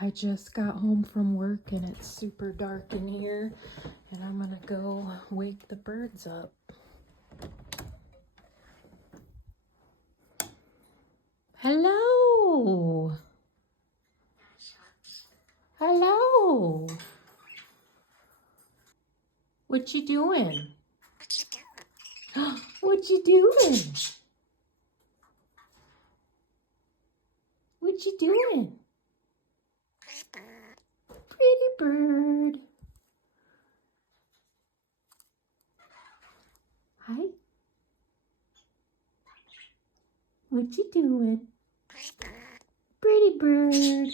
I just got home from work and it's super dark in here, and I'm gonna go wake the birds up. Hello. Hello. What you doing? What you doing? What you doing? Pretty bird. Hi. What you doing? Pretty bird.